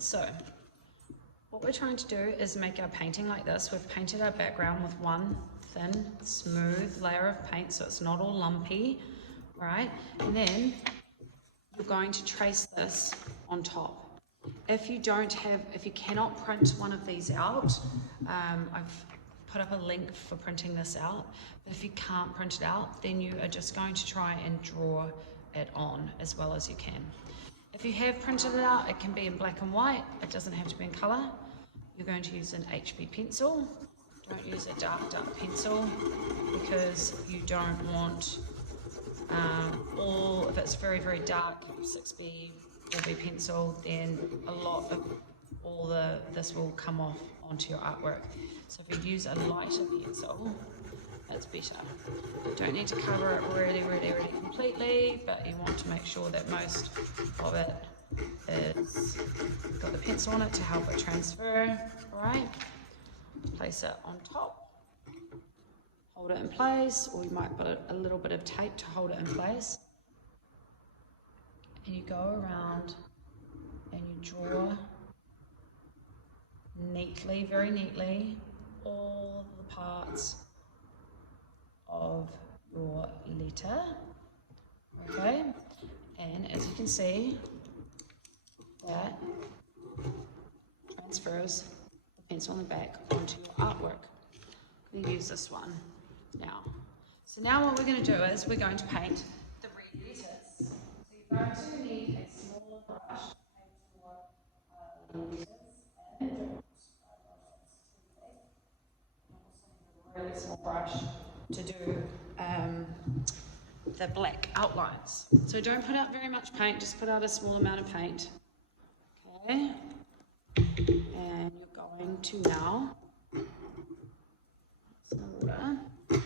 So what we're trying to do is make our painting like this. We've painted our background with one thin, smooth layer of paint so it's not all lumpy, right? And then you're going to trace this on top. If you cannot print one of these out, I've put up a link for printing this out. But if you can't print it out, then you are just going to try and draw it on as well as you can. If you have printed it out, it can be in black and white. It doesn't have to be in color. You're going to use an HB pencil. Don't use a dark pencil because you don't want if it's very, very dark, 6B, 4B pencil, then a lot of this will come off onto your artwork. So if you use a lighter pencil, that's better. You don't need to cover it really, really, really completely, but you want to make sure that most of it is got the pencil on it to help it transfer, right? Place it on top. Hold it in place, or you might put a little bit of tape to hold it in place. And you go around and you draw neatly, very neatly, all the parts of your letter, okay? And as you can see, that transfers the pencil on the back onto your artwork. I'm going to use this one now. So now what we're going to do is we're going to paint the red letters. So you're going to need a smaller brush to paint your letters, and a really small brush to do the black outlines. So don't put out very much paint, just put out a small amount of paint. Okay, and you're going to now some water and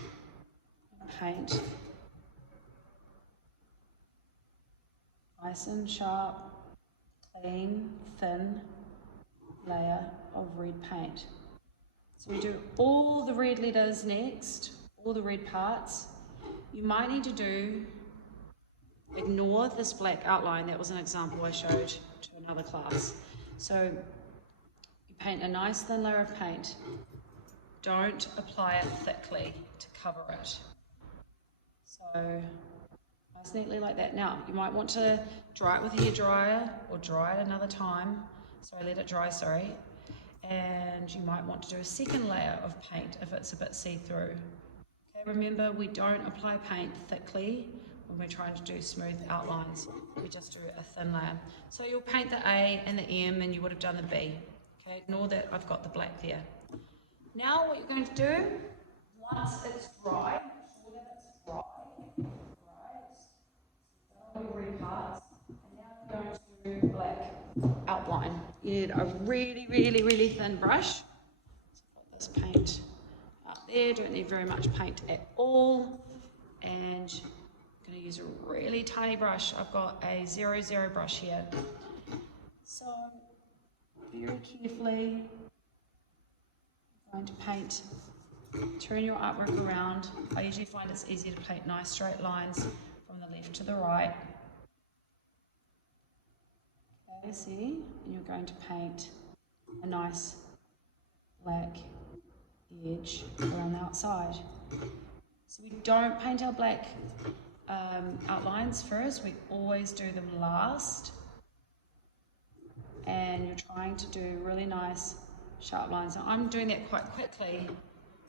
paint nice and sharp, clean, thin layer of red paint. So we do all the red letters next, all the red parts. You might need to ignore this black outline. That was an example I showed to another class. So you paint a nice thin layer of paint. Don't apply it thickly to cover it. So nice neatly like that. Now you might want to dry it with a hairdryer or dry it another time. Sorry, let it dry, sorry. And you might want to do a second layer of paint if it's a bit see-through. Okay, remember we don't apply paint thickly when we're trying to do smooth outlines. We just do a thin layer. So you'll paint the A and the M and you would have done the B. Okay, ignore that I've got the black there. Now what you're going to do, once it's dry, make sure that it's dry, right? So you've done all your red parts, and now you're going to do black outline. You need a really, really, really thin brush. So put this paint out there, don't need very much paint at all. And I'm going to use a really tiny brush. I've got a 00 brush here. So very carefully, I'm going to paint, turn your artwork around. I usually find it's easier to paint nice straight lines from the left to the right. Okay, see? And you're going to paint a nice black edge around the outside. So we don't paint our black outlines first, we always do them last. And you're trying to do really nice sharp lines. Now I'm doing that quite quickly.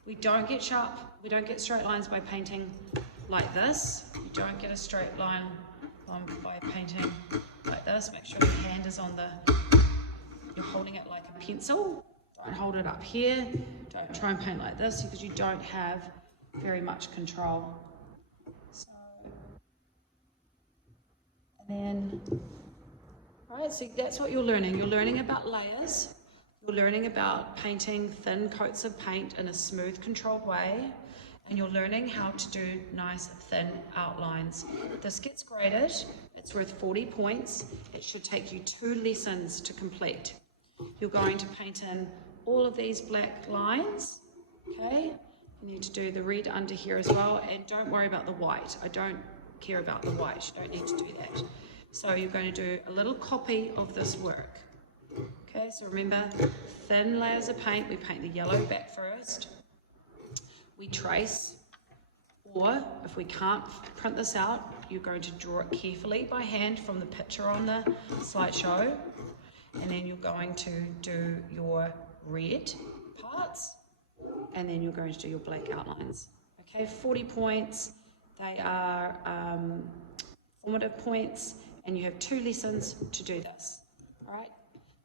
We don't get straight lines by painting like this. You don't get a straight line by painting like this. Make sure your hand is on you're holding it like a pencil. Don't hold it up here. Don't try and paint like this because you don't have very much control. So, and then, right, so that's what you're learning. You're learning about layers. You're learning about painting thin coats of paint in a smooth, controlled way. And you're learning how to do nice, thin outlines. This gets graded. It's worth 40 points. It should take you 2 lessons to complete. You're going to paint in all of these black lines, okay? You need to do the red under here as well, and don't worry about the white. I don't care about the white. You don't need to do that. So you're going to do a little copy of this work. Okay, so remember, thin layers of paint. We paint the yellow back first. We trace, or if we can't print this out, you're going to draw it carefully by hand from the picture on the slideshow, and then you're going to do your red parts, and then you're going to do your black outlines. Okay, 40 points. They are formative points, and you have 2 lessons to do this. All right,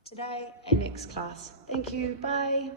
today and next class. Thank you. Bye.